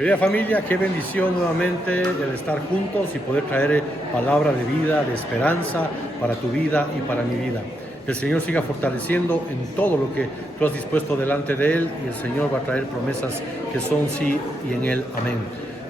Querida familia, qué bendición nuevamente el estar juntos y poder traer palabra de vida, de esperanza para tu vida y para mi vida. Que el Señor siga fortaleciendo en todo lo que tú has dispuesto delante de Él, y el Señor va a traer promesas que son sí y en Él amén.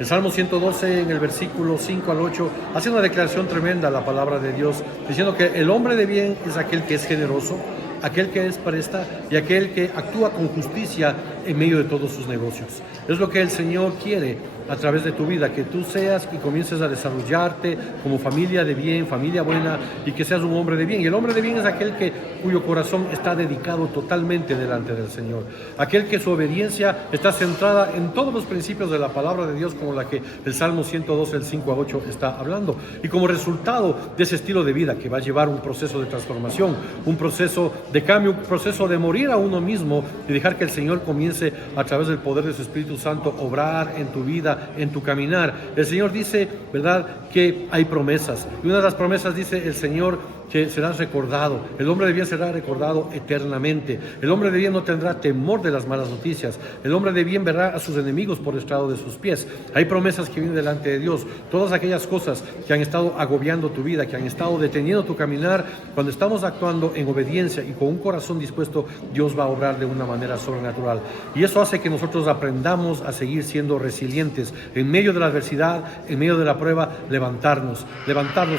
El Salmo 112, en el versículo 5 al 8, hace una declaración tremenda a la palabra de Dios, diciendo que el hombre de bien es aquel que es generoso, aquel que es presta y aquel que actúa con justicia en medio de todos sus negocios. Es lo que el Señor quiere a través de tu vida, que tú seas y comiences a desarrollarte como familia de bien, familia buena, y que seas un hombre de bien. Y el hombre de bien es aquel cuyo corazón está dedicado totalmente delante del Señor, aquel que su obediencia está centrada en todos los principios de la palabra de Dios, como la que el Salmo 112, el 5 a 8 está hablando. Y como resultado de ese estilo de vida que va a llevar un proceso de transformación, un proceso de cambio, un proceso de morir a uno mismo y dejar que el Señor comience a través del poder de su Espíritu Santo obrar en tu vida, en tu caminar. El Señor dice, ¿verdad?, que hay promesas, y una de las promesas dice el Señor que serás recordado. El hombre de bien será recordado eternamente. El hombre de bien no tendrá temor de las malas noticias. El hombre de bien verá a sus enemigos por estrado de sus pies. Hay promesas que vienen delante de Dios. Todas aquellas cosas que han estado agobiando tu vida, que han estado deteniendo tu caminar, cuando estamos actuando en obediencia y con un corazón dispuesto, Dios va a obrar de una manera sobrenatural. Y eso hace que nosotros aprendamos a seguir siendo resilientes en medio de la adversidad, en medio de la prueba, levantarnos,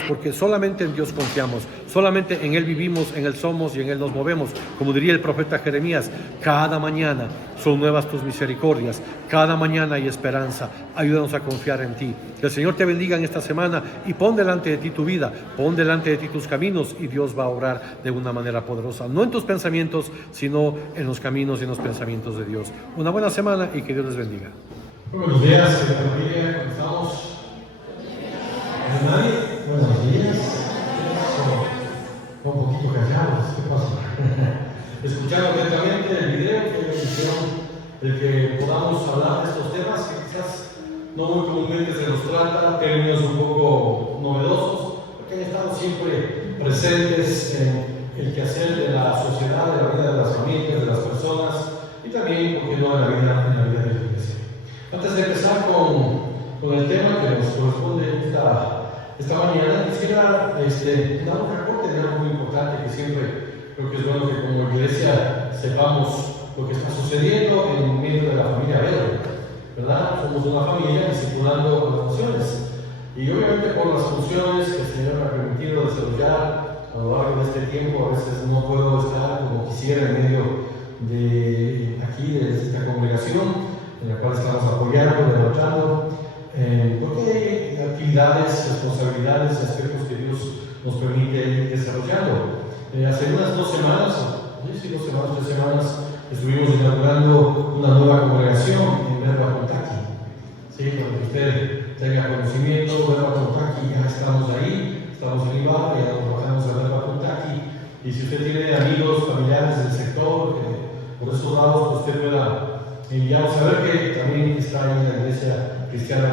porque solamente en Dios confiamos. Solamente en Él vivimos, en Él somos y en Él nos movemos. Como diría el profeta Jeremías, cada mañana son nuevas tus misericordias, cada mañana hay esperanza. Ayúdanos a confiar en ti. Que el Señor te bendiga en esta semana y pon delante de ti tu vida, pon delante de ti tus caminos, y Dios va a obrar de una manera poderosa, no en tus pensamientos, sino en los caminos y en los pensamientos de Dios. Una buena semana y que Dios les bendiga. Buenos días, familia, ¿cómo estamos? ¿Nadie? Buenos días. Un poquito callados, ¿qué pasa? Escucharon atentamente el video, que bendición el que podamos hablar de estos temas que quizás no muy comúnmente se nos trata, términos un poco novedosos, porque han estado siempre presentes en el quehacer de la sociedad, de la vida de las familias, de las personas, y también, ¿por qué no?, en la vida de la iglesia. Antes de empezar con el tema que nos corresponde esta mañana, quisiera dar un reporte de algo muy importante que siempre creo que es bueno que como iglesia sepamos lo que está sucediendo en medio de la familia Verde, ¿verdad? Somos una familia discipulando las funciones, y obviamente por las funciones que el Señor me ha permitido desarrollar a lo largo de este tiempo, a veces no puedo estar como quisiera en medio de aquí, de esta congregación en la cual estamos apoyando, levantando, porque hay actividades, responsabilidades y aspectos que Dios nos permite ir desarrollando. Hace unas 2 semanas, sí, 2 semanas, 3 semanas, estuvimos inaugurando una nueva congregación en Verba Contaqui. Sí, para que usted tenga conocimiento, Verba Contaqui, ya estamos ahí, estamos en Ibarra, ya nos bajamos a Verba Contaqui, y si usted tiene amigos, familiares del sector, por esos lados, pues usted pueda enviarnos a ver que también está ahí la iglesia cristiana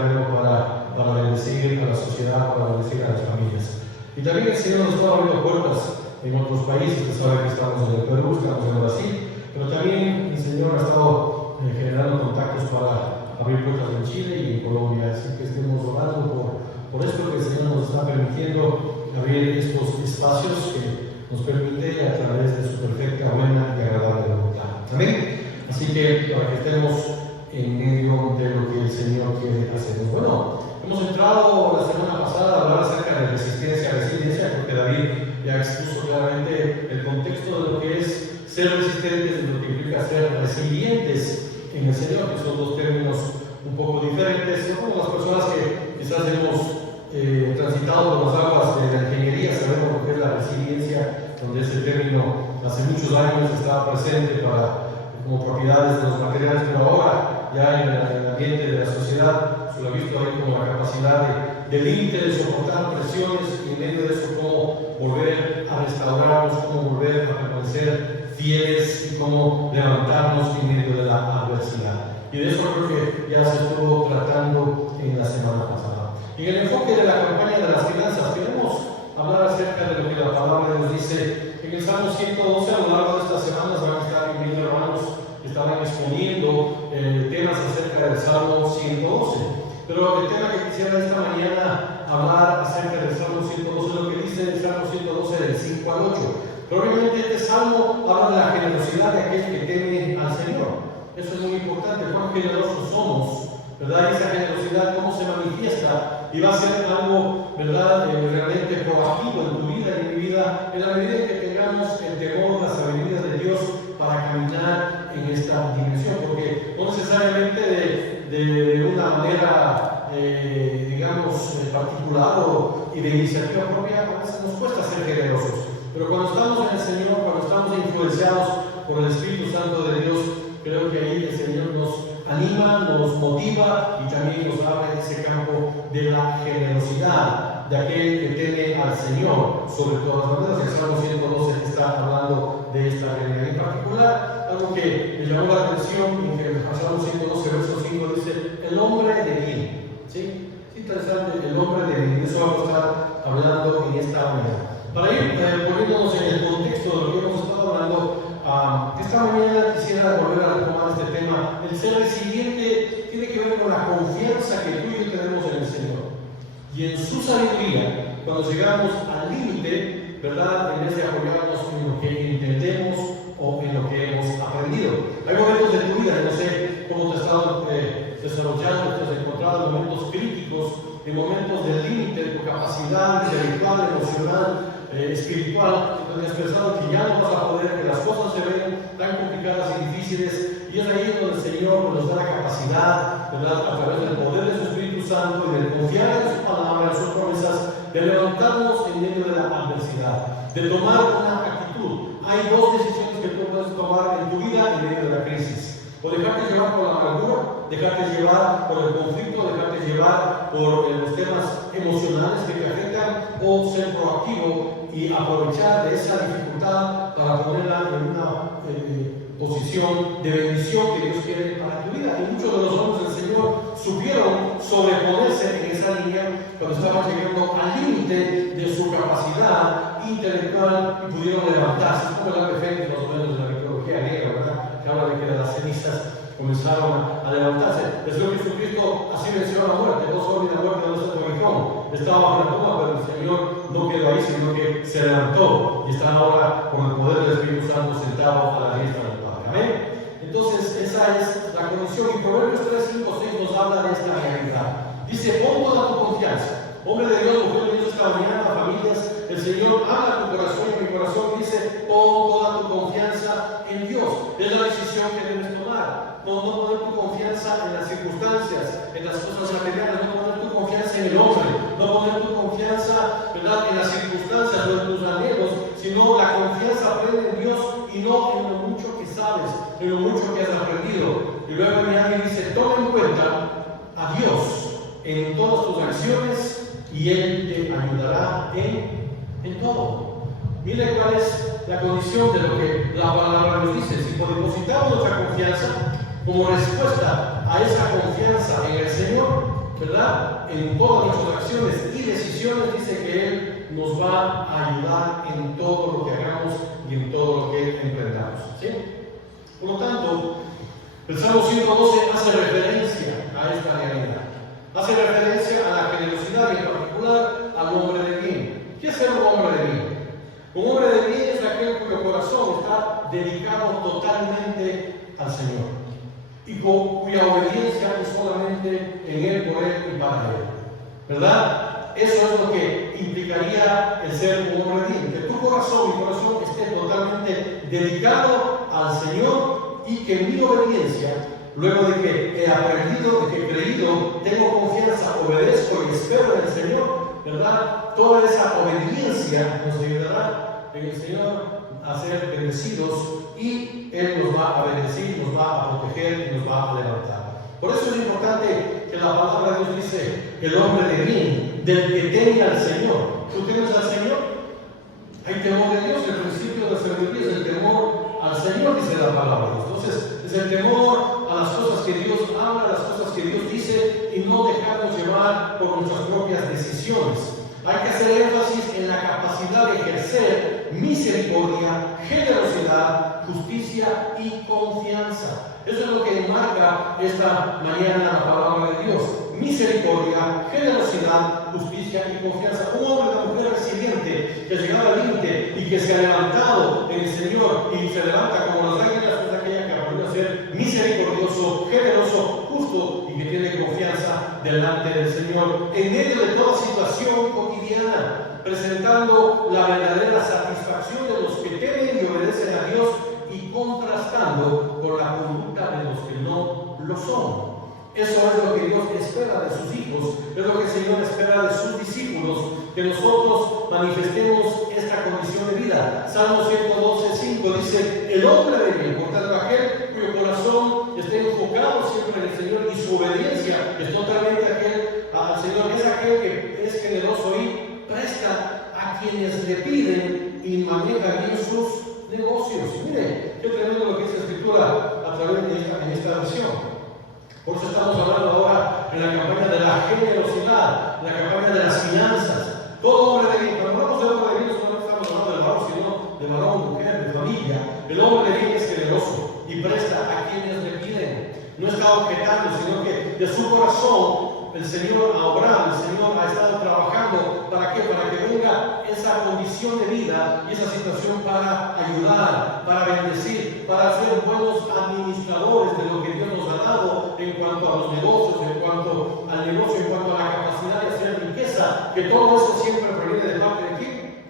para bendecir a la sociedad, para bendecir a las familias. Y también el Señor nos está abriendo puertas en otros países. Usted sabe que estamos en el Perú, estamos en Brasil, pero también el Señor ha estado generando contactos para abrir puertas en Chile y en Colombia. Así que estemos orando por esto que el Señor nos está permitiendo abrir estos espacios que nos permite a través de su perfecta, buena y agradable voluntad. Amén. Así que para que estemos en medio de lo que el Señor quiere hacer. Bueno, hemos entrado la semana pasada a hablar acerca de resistencia a resiliencia, porque David ya expuso claramente el contexto de lo que es ser resistentes y lo que implica ser resilientes en el Señor, que son 2 términos un poco diferentes. Somos las personas que quizás hemos transitado por las aguas de la ingeniería, sabemos lo que es la resiliencia, donde ese término hace muchos años estaba presente como propiedades de los materiales, pero ahora ya en el ambiente de la sociedad se lo ha visto ahí como la capacidad de límite de soportar presiones, y en medio de eso cómo volver a restaurarnos, cómo volver a permanecer fieles y cómo levantarnos en medio de la adversidad. Y de eso creo que ya se estuvo tratando en la semana pasada. Y en el enfoque de la campaña de las finanzas queremos hablar acerca de lo que la palabra nos dice en el Salmo 112. A lo largo de estas semanas van a estar viendo, hermanos, estaban exponiendo temas acerca del Salmo 112. Pero el tema que quisiera esta mañana hablar acerca del Salmo 112 es lo que dice el Salmo 112 del 5 al 8. Probablemente este Salmo habla de la generosidad de aquel que teme al Señor. Eso es muy importante, cuán generosos somos, ¿verdad? Esa generosidad, cómo se manifiesta, y va a ser algo, ¿verdad?, realmente proactivo en tu vida y en mi vida, en la medida en que tengamos el temor, la sabiduría de Dios para caminar en esta dimensión, porque no necesariamente de una manera, digamos, particular y de iniciativa propia, a veces nos cuesta ser generosos. Pero cuando estamos en el Señor, cuando estamos influenciados por el Espíritu Santo de Dios, creo que ahí el Señor nos anima, nos motiva y también nos abre ese campo de la generosidad de aquel que teme al Señor sobre todas las maneras. El Salmo 112 está hablando de esta realidad en particular. Algo que me llamó la atención en que el Salmo 112, verso 5 dice: el hombre de bien. ¿Sí? Es interesante, el hombre de bien. Eso vamos a estar hablando en esta mañana. Para ir poniéndonos en el contexto de lo que hemos estado hablando, esta mañana quisiera volver a retomar este tema. El ser resiliente tiene que ver con la confianza que tú y yo tenemos en el Señor. Y en su sabiduría, cuando llegamos al límite, ¿verdad?, en vez de apoyarnos en lo que entendemos o en lo que hemos aprendido. Hay momentos de tu vida, no sé cómo te has estado desarrollando, te has encontrado en momentos críticos, en momentos del límite de tu capacidad intelectual, emocional, espiritual, donde has pensado que ya no vas a poder, que las cosas se ven tan complicadas y difíciles, y es ahí donde el Señor nos da la capacidad, ¿verdad?, a través del poder de su Espíritu Santo y de confiar en su palabra, en sus promesas, de levantarnos en medio de la adversidad, de tomar una actitud. Hay dos decisiones que tú puedes tomar en tu vida en medio de la crisis: o dejarte llevar por la amargura, dejarte llevar por el conflicto, dejarte llevar por los temas emocionales que te afectan, o ser proactivo y aprovechar de esa dificultad para ponerla en una posición de bendición que Dios quiere para tu vida. Y muchos de los hombres del Señor supieron sobreponerse en esa línea cuando estaban llegando al límite de su capacidad intelectual y pudieron levantarse. Es como el ave fénix, más o menos, de la mitología griega, ¿verdad?, que habla de que de las cenizas comenzaron a levantarse. El Señor Jesucristo así venció a la muerte. No solo la muerte de nuestro aguijón, estaba bajo la tumba, pero el Señor no quedó ahí, sino que se levantó y está ahora con el poder del Espíritu Santo sentado a la diestra del Padre. Amén. Entonces, esa es la condición. Y Proverbios 3, 5, 6 nos habla de esta realidad. Dice: pon toda tu confianza. Hombre de Dios, mujer de Dios, esta mañana, familias, el Señor habla a tu corazón, y mi corazón dice: pon toda tu confianza en Dios. Es la decisión que debes tomar. No poner tu confianza en las circunstancias, en las cosas materiales, no poner tu confianza en el hombre, no poner tu confianza, ¿verdad?, en las circunstancias o en tus anhelos, sino la confianza plena en Dios y no en lo mucho que sabes, en lo mucho que has aprendido. Y luego añade y dice: toma en cuenta a Dios en todas tus acciones y Él te ayudará en todo. Mire cuál es la condición de lo que la palabra nos dice. Si depositamos nuestra confianza como respuesta a esa confianza en el Señor, ¿verdad?, en todas nuestras acciones y decisiones, dice que Él nos va a ayudar en todo lo que hagamos y en todo lo que emprendamos. ¿Sí? Por lo tanto, el Salmo 112 hace referencia a esta realidad. Hace referencia a la generosidad y en particular al hombre de bien. ¿Qué es ser un hombre de bien? Un hombre de bien es aquel cuyo corazón está dedicado totalmente al Señor y cuya obediencia es solamente en Él, por Él y para Él. ¿Verdad? Eso es lo que implicaría el ser un hombre de bien. Que tu corazón, mi corazón, esté totalmente dedicado al Señor y que mi obediencia, luego de que he aprendido, de que he creído, tengo confianza, obedezco y espero en el Señor, ¿verdad? Toda esa obediencia nos ayudará en el Señor a ser bendecidos y Él nos va a bendecir, nos va a proteger y nos va a levantar. Por eso es importante que la palabra de Dios dice: el hombre de bien, del que teme al Señor. ¿Tú temes al Señor? Hay temor de Dios. El principio de la sabiduría es el temor al Señor, dice la palabra de Dios. Entonces, es el temor a las cosas que Dios habla, a las cosas que Dios dice, y no dejarnos llevar por nuestras propias decisiones. Hay que hacer énfasis en la capacidad de ejercer misericordia, generosidad, justicia y confianza. Eso es lo que enmarca esta mañana la palabra de Dios. Misericordia, generosidad, justicia y confianza. Un hombre o una mujer resiliente que ha llegado al límite y que se ha levantado en el Señor y se levanta como las águilas, es aquella que aprendió a ser misericordioso, generoso, justo y que tiene confianza delante del Señor en medio de toda situación cotidiana, presentando la verdadera satisfacción de los que temen y obedecen a Dios y contrastando con la conducta de los que no lo son. Eso es lo que Dios espera de sus hijos, es lo que el Señor espera de sus discípulos, que nosotros manifestemos esta condición de vida. Salmo 112:5 dice: el hombre de bien, por tanto aquel cuyo corazón esté enfocado siempre en el Señor y su obediencia es totalmente al Señor, es aquel que es generoso y presta a quienes le piden y maneja bien sus negocios. Mire, qué tremendo lo que dice la Escritura a través de esta versión. Por eso estamos hablando ahora en la campaña de la generosidad, la campaña de las finanzas. Todo hombre de bien, cuando hablamos de hombre de bien, no estamos hablando de varón, sino de varón, mujer, de familia. El hombre de bien es generoso y presta a quienes le piden. No está objetando, sino que de su corazón el Señor ha obrado, el Señor ha estado trabajando. ¿Para qué? Para que venga esa condición de vida y esa situación para ayudar, para bendecir, para ser buenos administradores de lo que Dios nos ha dado en cuanto a los negocios, en cuanto al negocio, en cuanto a la capacidad de hacer riqueza, que todo eso siempre proviene de parte de ¿quién?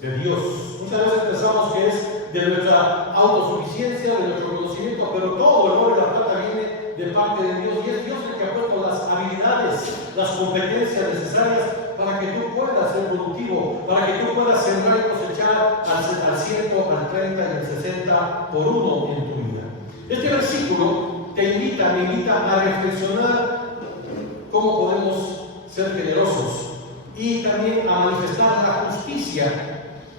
De Dios. Muchas veces pensamos que es de nuestra autosuficiencia, de nuestro conocimiento, pero todo el oro y la plata viene de parte de Dios, y es Dios el que ha puesto las habilidades, las competencias necesarias para que tú puedas ser productivo, para que tú puedas sembrar y cosechar al 100, al 30 y al 60 por uno en tu vida. Este versículo me invita a reflexionar cómo podemos ser generosos y también a manifestar la justicia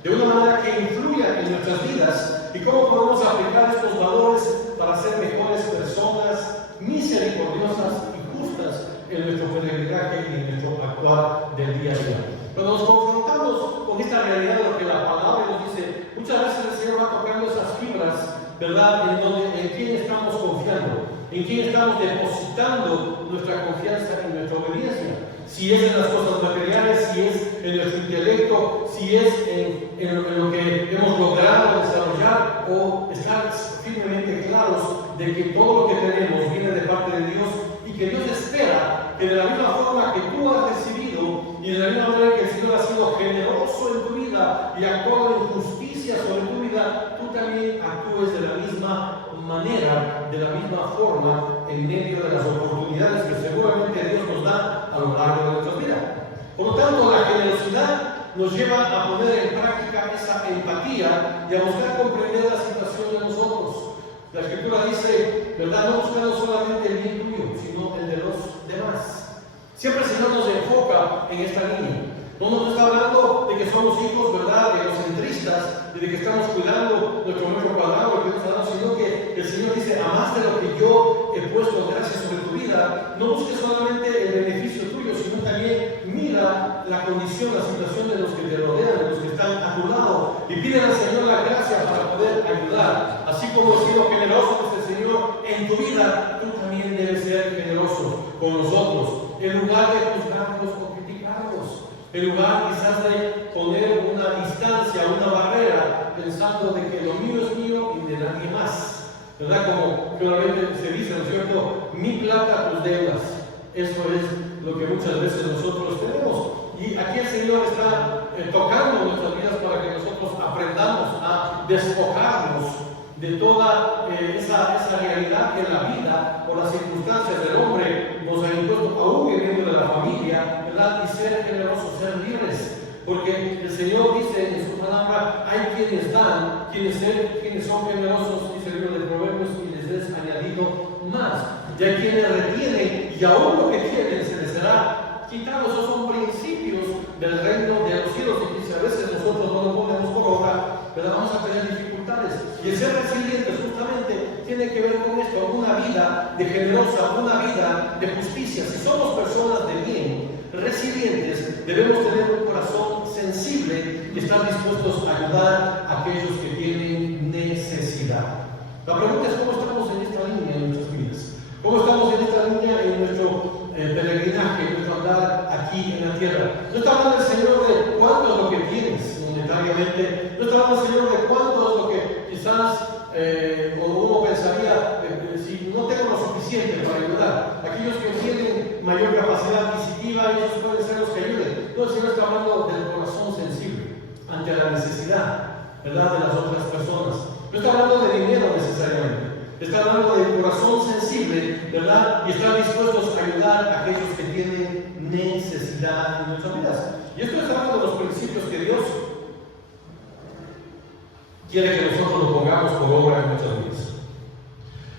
de una manera que influya en nuestras vidas, y cómo podemos aplicar estos valores para ser mejores personas, misericordiosas y justas en nuestro peregrinaje y en nuestro actuar del día a día. Cuando nos confrontamos con esta realidad de lo que la palabra nos dice, muchas veces el Señor va tocando esas fibras, ¿verdad? En quién estamos confiando, en quién estamos depositando nuestra confianza y nuestra obediencia. Si es en las cosas materiales, si es en nuestro intelecto, si es en lo que hemos logrado desarrollar, o estar firmemente claros de que todo lo que tenemos viene de parte de Dios y que Dios espera que de la misma forma que tú has recibido y de la misma manera que el Señor ha sido generoso en tu vida y actuado en justicia sobre tu vida, tú también actúes de la misma manera, de la misma forma, en medio de las oportunidades que seguramente Dios nos da a lo largo de nuestra vida. Por lo tanto, la generosidad nos lleva a poner en práctica esa empatía y a buscar comprender la situación de nosotros. La Escritura dice, ¿verdad? No buscando solamente el bien tuyo, sino el de los demás. Siempre el Señor nos enfoca en esta línea. No nos está hablando de que somos hijos, ¿verdad?, egocentristas y de que estamos cuidando nuestro metro cuadrado, que nos ha dado, sino que el Señor dice, además de lo que yo he puesto gracias sobre tu vida, no busques solamente el beneficio tuyo, sino también mira la condición, la situación de los que te rodean, de los que están a tu lado, y pide al Señor la gracia para poder ayudar. Así como he sido generoso con este Señor en tu vida, tú también debes ser generoso con nosotros, en lugar de juzgarlos o criticarlos. En lugar quizás de poner una distancia, una barrera, pensando de que lo mío es mío y de nadie más. ¿Verdad? Como claramente se dice, ¿no es cierto? Mi plata, tus deudas. Eso es lo que muchas veces nosotros tenemos. Y aquí el Señor está tocando nuestras vidas para que nosotros aprendamos a despojarnos de toda esa realidad que en la vida o las circunstancias del hombre nos han impuesto, aún en medio de la familia, ¿verdad? Y ser generosos, ser libres. Porque el Señor dice en su palabra, hay quienes dan, quienes son generosos, dice el libro de Proverbios, y les es añadido más. Y hay quienes retienen, y aún lo que tienen se les será quitado. Esos son principios del reino de los cielos. Y dice, a veces nosotros no lo ponemos por obra, pero vamos a tener dificultades. Y el ser resilientes justamente tiene que ver con esto, una vida de generosa, una vida de justicia. Si somos personas de bien, resilientes, debemos tener un corazón sensible y estar dispuestos a ayudar a aquellos que tienen necesidad. La pregunta es cómo estamos en esta línea en nuestras vidas. ¿Cómo estamos en esta línea en nuestro peregrinaje, en nuestro andar aquí en la tierra? No está hablando el Señor de cuánto es lo que tienes monetariamente, no está hablando el Señor de cuánto es lo que quizás uno pensaría, si no tengo lo suficiente para ayudar. Aquellos que tienen mayor capacidad adquisitiva, ellos pueden ser los que ayuden. No, el Señor está hablando del corazón sensible ante la necesidad, ¿verdad?, de las otras personas. No está hablando de dinero necesariamente. Está hablando del corazón sensible, ¿verdad? Y estar dispuestos a ayudar a aquellos que tienen necesidad en nuestras vidas. Y esto es algo de los principios que Dios quiere que nosotros lo pongamos por obra en nuestras vidas.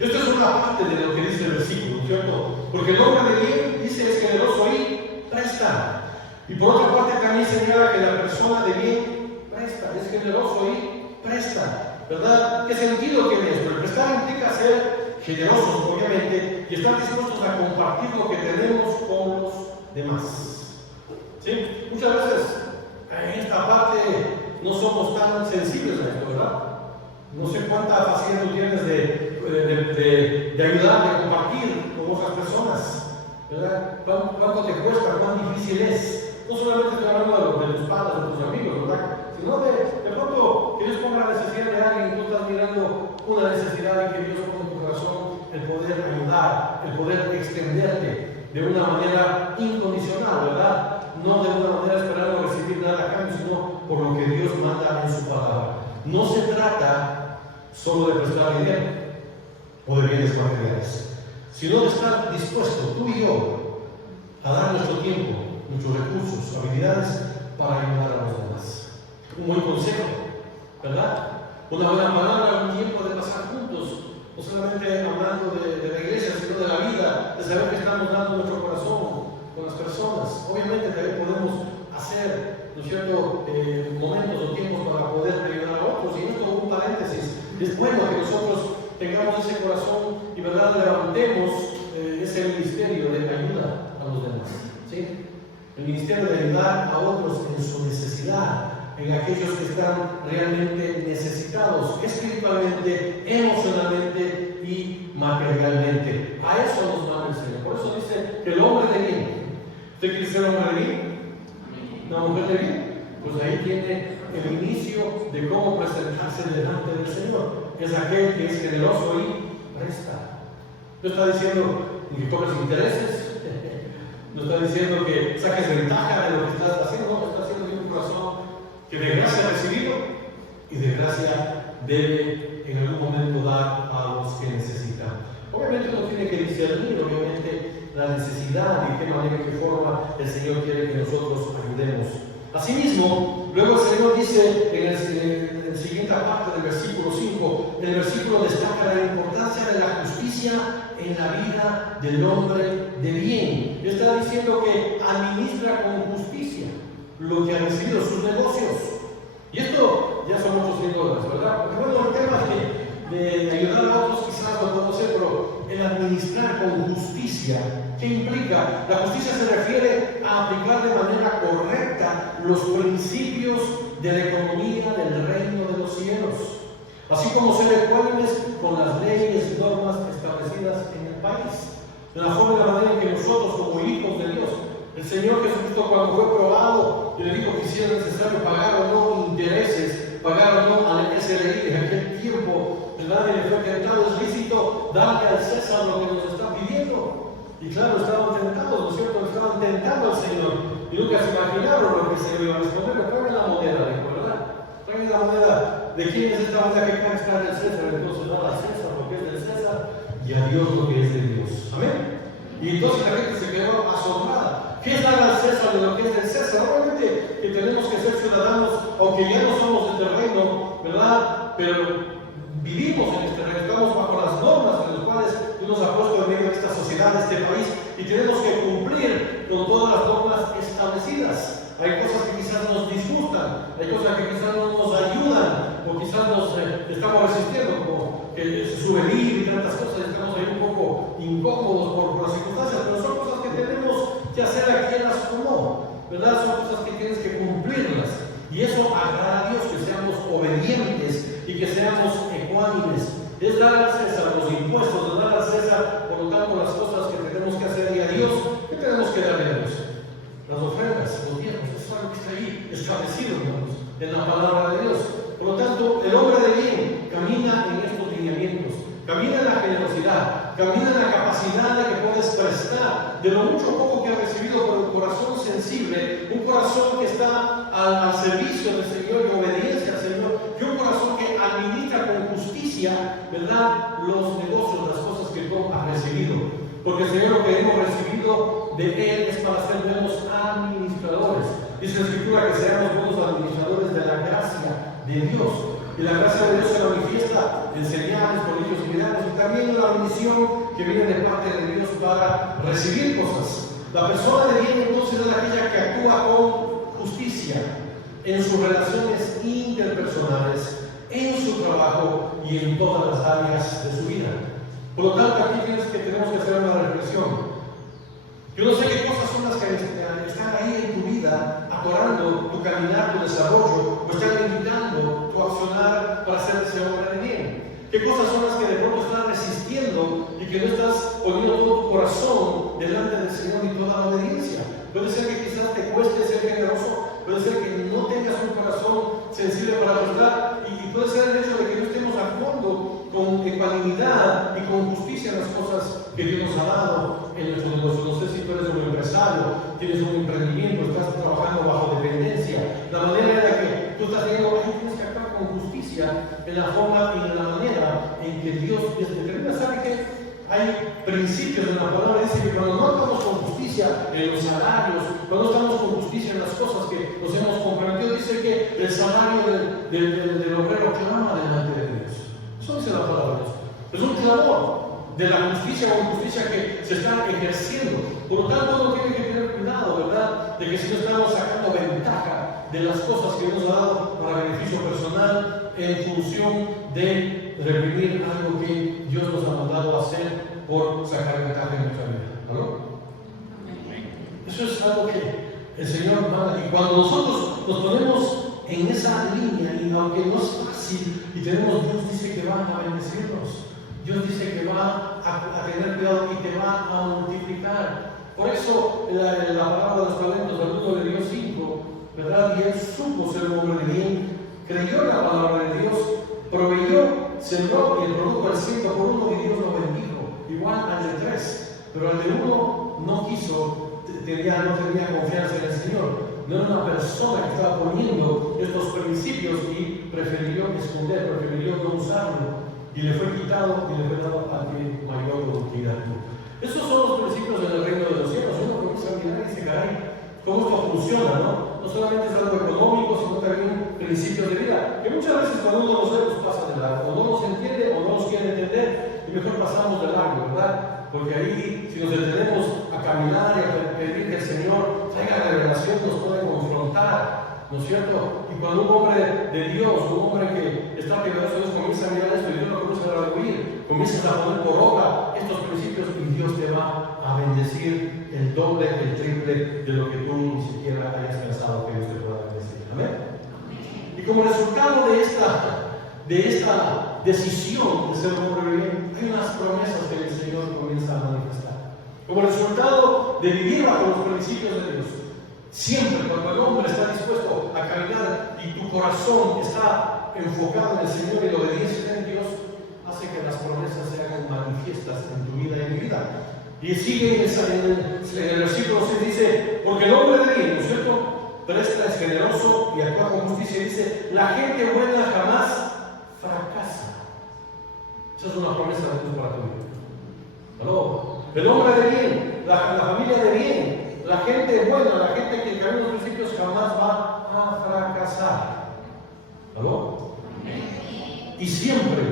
Esto es una parte de lo que dice el versículo, ¿cierto? Porque el hombre de bien, dice, es generoso y presta. Y por otra parte también señala que la persona de bien presta, es generoso y presta. ¿Verdad? ¿Qué sentido tiene esto? El prestar implica ser generosos, obviamente, y estar dispuestos a compartir lo que tenemos con los demás. ¿Sí? Muchas veces en esta parte no somos tan sensibles a esto, ¿verdad? No sé cuánta facilidad tú tienes de ayudar, de compartir con otras personas, ¿verdad? ¿Cuánto te cuesta? ¿Cuán difícil es? No solamente estoy hablando de tus padres, de tus amigos, ¿verdad? Sino de pronto que Dios ponga la necesidad de alguien y tú estás mirando una necesidad y que Dios ponga en tu corazón el poder ayudar, el poder extenderte de una manera incondicional, ¿verdad? No de una manera esperando recibir nada a cambio, sino por lo que Dios manda en su palabra. No se trata solo de prestar dinero o de bienes materiales, sino de estar dispuesto, tú y yo, a dar nuestro tiempo, nuestros recursos, habilidades para ayudar a los demás. Un buen consejo, ¿verdad? Una buena palabra, un tiempo de pasar juntos, no solamente hablando de la iglesia, sino de la vida, de saber que estamos dando nuestro corazón con las personas. Obviamente también podemos hacer, ¿no es cierto?, momentos o tiempos para poder ayudar a otros. Y esto, un paréntesis, es bueno que nosotros tengamos ese corazón y, ¿verdad?, levantemos ese ministerio de ayuda a los demás, ¿sí? El ministerio de ayudar a otros en su necesidad, en aquellos que están realmente necesitados, espiritualmente, emocionalmente y materialmente. A eso nos manda el Señor. Por eso dice que el hombre de bien. ¿Usted quiere ser hombre de bien? ¿Una mujer de bien? Pues ahí tiene el inicio de cómo presentarse delante del Señor. Es aquel que es generoso y presta. No está diciendo que cobres intereses. No está diciendo que saques ventaja de lo que estás haciendo. No, está haciendo de un corazón que de gracia ha recibido y de gracia debe en algún momento dar a los que necesitan. Obviamente uno tiene que discernir, obviamente, la necesidad y qué manera y qué forma el Señor quiere que nosotros ayudemos. Asimismo, luego el Señor dice en la siguiente parte del versículo 5, el versículo destaca la importancia de la justicia en la vida del hombre de bien. Está diciendo que administra con justicia lo que ha recibido, sus negocios. Y esto ya son muchos $100, ¿verdad? Porque bueno, el tema de ayudar a otros quizás lo podemos hacer, pero el administrar con justicia, ¿qué implica? La justicia se refiere a aplicar de manera correcta los principios de la economía del reino de los cielos, así como ser ecuánimes con las leyes y normas establecidas en el país, de la forma y la manera en que nosotros como hijos de Dios, el Señor Jesucristo cuando fue probado y le dijo que si era necesario pagar o no intereses, pagar o no al SRI en aquel tiempo, ¿verdad? Y le fue tentado, es lícito darle al César lo que nos está pidiendo. Y claro, estaban tentados, ¿no es cierto? Estaban tentando al Señor. Y nunca se imaginaron lo que se iba a responder. Pero traigan la moneda, dijo, ¿verdad? Traigan la moneda. ¿De quién es esta moneda que está del César? Entonces da al César lo que es del César y a Dios lo que es de Dios. Amén. Y entonces la gente se quedó asombrada. ¿Qué es dar al César de lo que es del César? Obviamente que tenemos que ser ciudadanos, aunque ya no somos de este reino, ¿verdad? Pero vivimos en este reino, estamos bajo las normas de las cuales Dios nos ha puesto en medio de esta sociedad, de este país, y tenemos que cumplir con todas las normas establecidas. Hay cosas que quizás nos disgustan, hay cosas que quizás no nos ayudan, o quizás nos estamos resistiendo, como que se sube el IVA y tantas cosas, estamos ahí un poco incómodos por las circunstancias, pero son cosas que tenemos que hacer aquí en las como, ¿verdad? Son cosas que tienes que cumplirlas. obedientes y que seamos ecuánimes. Es dar al César los impuestos, es dar al César, por lo tanto, las cosas que tenemos que hacer. Y a Dios, ¿qué tenemos que darle a Dios? Las ofrendas, los diezmos, eso es algo que está ahí establecido, hermanos, en la palabra de Dios. Por lo tanto, el hombre de bien camina en estos lineamientos, camina en la generosidad, camina en la capacidad de que puedes prestar de lo mucho o poco que has recibido por un corazón sensible, un corazón que está al servicio del Señor y obediencia al Señor, y un corazón que administra con justicia, ¿verdad?, los negocios, las cosas que tú has recibido. Porque el Señor, lo que hemos recibido de Él es para ser buenos administradores. Dice la Escritura que seamos buenos administradores de la gracia de Dios. Y la gracia de Dios se manifiesta en señales, prodigios y milagros, y también en la bendición que viene de parte de Dios para recibir cosas. La persona de bien entonces es aquella que actúa con justicia en sus relaciones interpersonales, en su trabajo y en todas las áreas de su vida. Por lo tanto, aquí tenemos que hacer una reflexión. Yo no sé qué cosas son las que están ahí en tu vida, atorando tu caminar, tu desarrollo, o están limitando tu accionar para ser ese hombre de bien. ¿Qué cosas son las que de pronto están resistiendo y que no estás poniendo todo tu corazón delante del Señor y toda la obediencia? Puede ser que quizás te cueste ser generoso, puede ser que no tengas un corazón sensible para prestar, y puede ser el hecho de que no estemos actuando con ecuanimidad y con justicia en las cosas que Dios nos ha dado en nuestro negocio. No sé si tú eres un empresario, tienes un emprendimiento, estás trabajando bajo dependencia. La manera en la que tú estás viendo, ahí tienes que actuar con justicia en la forma y en la manera en que Dios determina. ¿Sabe qué? Hay principios en la palabra, dice que cuando no estamos con justicia en los salarios, cuando no estamos con justicia en las cosas que nos hemos comprometido, dice que el salario del obrero clama delante de Dios. Eso dice la palabra de Dios. Es un clamor de la justicia o injusticia que se está ejerciendo. Por lo tanto, uno tiene que tener cuidado, ¿verdad?, de que si no estamos sacando ventaja de las cosas que nos ha dado para beneficio personal en función de reprimir algo que Dios nos ha mandado a hacer por sacar ventaja en nuestra vida. ¿Aló? Eso es algo que el Señor manda. Y cuando nosotros nos ponemos en esa línea, y aunque no es fácil, y tenemos, Dios dice que va a bendecirnos, Dios dice que va a tener cuidado y te va a multiplicar. Por eso la palabra de los talentos del mundo de Dios 5, ¿verdad? Y él supo ser un hombre de bien, creyó en la palabra de Dios, proveyó, sembró y produjo el 100 por 1 y Dios lo bendijo. Igual al de 3, pero al de 1 no quiso, no tenía confianza en el Señor. No era una persona que estaba poniendo estos principios y prefirió esconder, prefirió no usarlo. Y le fue quitado y le fue dado a que mayor productividad. Esos son los principios del reino de los cielos. Uno comienza a mirar y dice, caray, ¿cómo esto funciona, no? No solamente es algo económico, sino también principios de vida. Que muchas veces cuando uno los ve, nos pasa de largo. O no los entiende o no los quiere entender, y mejor pasamos de largo, ¿verdad? Porque ahí, si nos detenemos a caminar y a pedir que el Señor traiga revelación, nos puede confrontar, ¿no es cierto? Y cuando un hombre de Dios, un hombre que está temeroso de Dios, comienza a mirar esto y Dios lo comienza a rehuir, comienzas a poner por obra estos principios y Dios te va a bendecir el doble, el triple de lo que tú ni siquiera hayas pensado que Dios te pueda bendecir. ¿Amén? Y como resultado de esta decisión de ser un hombre bien, hay unas promesas que el Señor comienza a manifestar. Como resultado de vivir bajo los principios de Dios, siempre cuando el hombre está dispuesto a caminar y tu corazón está enfocado en el Señor y la obediencia en Dios, hace que las promesas se hagan manifiestas en tu vida y en mi vida. Y sigue en el versículo 6, dice, porque el hombre de bien, ¿no es cierto?, presta, es generoso y actúa con justicia. Dice, la gente buena jamás fracasa. Esa es una promesa de Dios para tu vida. ¿No? El hombre de bien, la familia de bien, la gente buena, la gente que camina los principios jamás va a fracasar. ¿No? Y siempre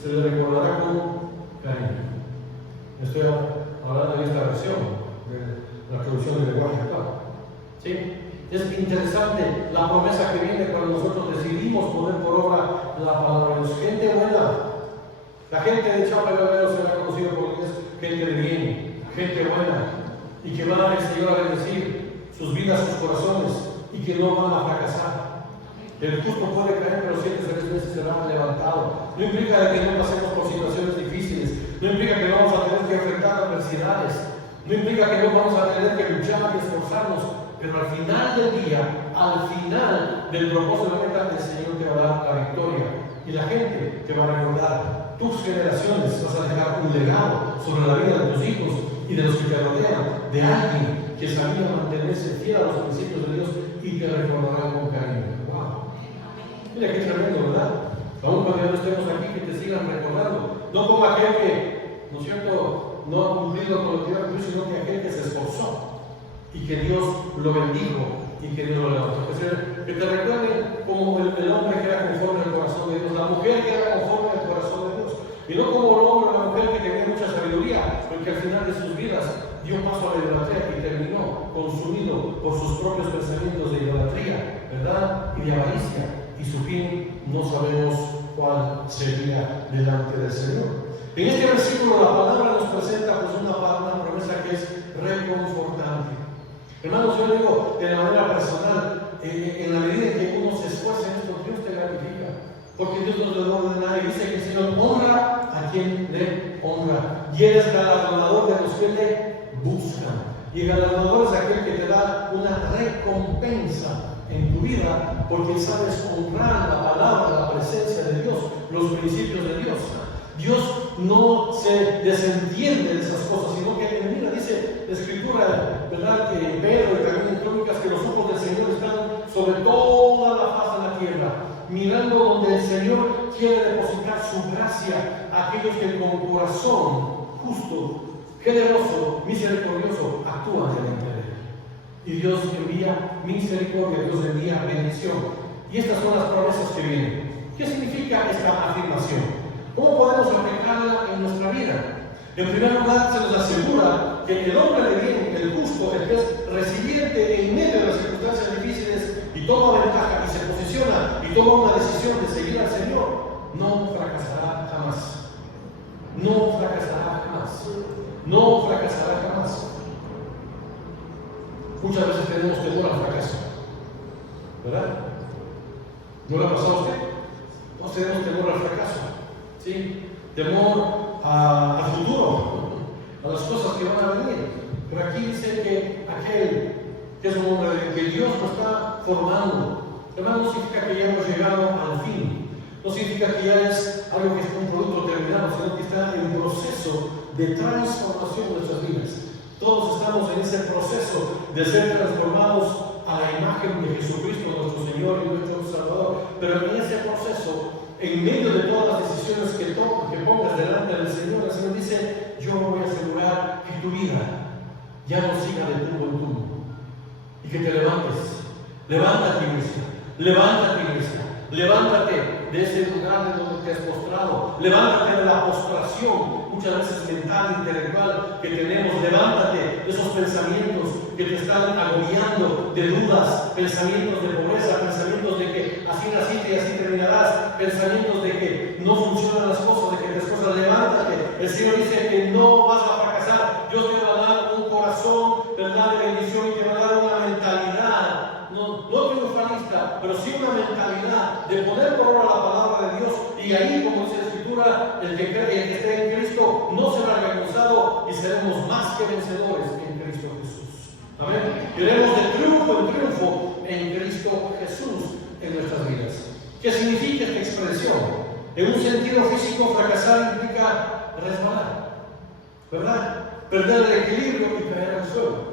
se le recordará con cariño. Estoy hablando de esta versión, de la traducción del lenguaje actual. ¿Sí? Es interesante la promesa que viene cuando nosotros decidimos poner por obra la palabra de Dios. Gente buena. La gente de Chapa Guerrero será conocida por es gente de bien, gente buena, y que va el Señor a bendecir sus vidas, sus corazones, y que no van a fracasar. El justo puede caer, pero 7 veces será levantado. No implica que no pasemos por situaciones difíciles. No implica que no vamos a tener que enfrentar adversidades. No implica que no vamos a tener que luchar y esforzarnos. Pero al final del día, al final del propósito de meta, el Señor te va a dar la victoria. Y la gente te va a recordar. Tus generaciones vas a dejar un legado sobre la vida de tus hijos y de los que te rodean, de alguien que sabía mantenerse fiel a los principios de Dios y te recordarán con cariño. ¡Wow! Mira qué tremendo, ¿verdad? Aún cuando ya no estemos aquí, que te sigan recordando. No como aquel que, ¿no es cierto?, no ha cumplido con lo que iba a cumplir, sino que aquel que se esforzó y que Dios lo bendijo y que Dios lo levantó. Que te recuerden como el hombre que era conforme al corazón de Dios, la mujer que era conforme al corazón de Dios, y no como el hombre o la mujer que tenía mucha sabiduría, porque al final de sus vidas dio paso a la idolatría y terminó consumido por sus propios pensamientos de idolatría, ¿verdad? Y de avaricia, y su fin no sabemos cuál sería delante del Señor. En este versículo la palabra nos presenta pues una promesa que es reconfortante. Hermanos, yo digo de la manera personal, en la medida en que uno se esfuerza en esto, Dios te gratifica, porque Dios nos lo ordena y dice que el Señor honra a quien le honra, y eres galardonador de los que le buscan, y el galardonador es aquel que te da una recompensa en tu vida, porque sabes honrar la palabra, la presencia de Dios, los principios de Dios. Dios no se desentiende de esas cosas, sino que, mira, dice la Escritura, ¿verdad?, que en Pedro y también en Crónicas, que los ojos del Señor están sobre toda la faz de la tierra, mirando donde el Señor quiere depositar su gracia a aquellos que con corazón justo, generoso, misericordioso actúan delante de Él. Y Dios envía misericordia, Dios envía bendición. Y estas son las promesas que vienen. ¿Qué significa esta afirmación? ¿Cómo podemos aplicarla en nuestra vida? En primer lugar, se nos asegura que el hombre de bien, el justo, el que es resiliente en medio de las circunstancias difíciles y toma ventaja y se posiciona y toma una decisión de seguir al Señor, no fracasará jamás. No fracasará jamás. No fracasará jamás. Muchas veces tenemos temor al fracaso, ¿verdad? ¿No le ha pasado a usted? Todos tenemos temor al fracaso, ¿sí? Temor al futuro, a las cosas que van a venir. Pero aquí dice que aquel que es un hombre que Dios lo está formando, hermano, no significa que ya hemos llegado al fin, no significa que ya es algo que es un producto terminado, sino que está en un proceso de transformación de nuestras vidas. Todos estamos en ese proceso de ser transformados a la imagen de Jesucristo, nuestro Señor y nuestro Salvador. Pero en ese proceso, en medio de todas las decisiones que pongas delante del Señor, el Señor dice: yo voy a asegurar que tu vida ya no siga de tumbo en tumbo, y que te levantes. Levántate, iglesia. Levántate, iglesia. Levántate de ese lugar de donde te has postrado. Levántate de la postración, muchas veces mental, intelectual, que tenemos. Levántate de esos pensamientos que te están agobiando, de dudas, pensamientos de pobreza, pensamientos de que así naciste y así terminarás, pensamientos de que no funcionan las cosas, de que te cosas. Levántate. El Señor dice que no vas a fracasar. Dios te va a dar un corazón, ¿verdad?, de bendición, y te va a dar una mentalidad, no triunfalista, pero sí una mentalidad de poner por obra la palabra de Dios. Y ahí, como dice la Escritura, el que cree, el que esté en Cristo no será avergonzado, y seremos más que vencedores en Cristo Jesús. Amén. Iremos de triunfo en triunfo en Cristo Jesús en nuestras vidas. ¿Qué significa esta expresión? En un sentido físico, fracasar implica resbalar, ¿verdad? Perder el equilibrio y caer al suelo.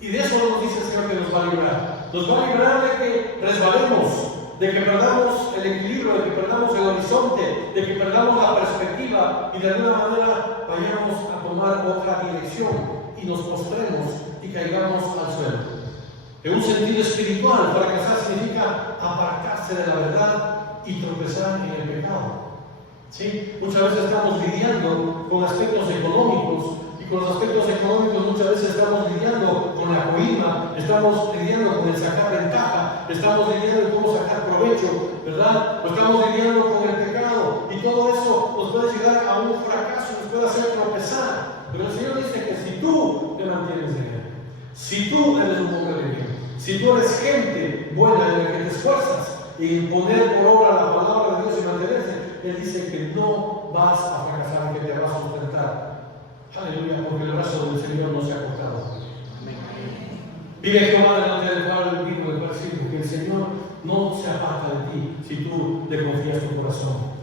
Y de eso nos dice el Señor que nos va a librar. Nos va a librar de que resbalemos, de que perdamos el equilibrio, de que perdamos el horizonte, de que perdamos la perspectiva y de alguna manera vayamos a tomar otra dirección y nos postremos y caigamos al suelo. En un sentido espiritual, fracasar significa apartarse de la verdad y tropezar en el pecado. ¿Sí? Muchas veces estamos lidiando con aspectos económicos, y con los aspectos económicos muchas veces estamos lidiando con la coima, estamos lidiando con el sacar ventaja, estamos lidiando con cómo sacar provecho, ¿verdad? O estamos lidiando con el pecado, y todo eso nos puede llegar a un fracaso, nos puede hacer tropezar. Pero el Señor dice que si tú te mantienes en Él, si tú eres un hombre de bien, si tú eres gente buena en la que te esfuerzas, y poner por obra la palabra de Dios y mantenerse, Él dice que no vas a fracasar, que te vas a sustentar. Aleluya, porque el brazo del Señor no se ha cortado. Vive Jehová delante del cual vivo, del cual sirvo, que el Señor no se aparta de ti si tú le confías tu corazón.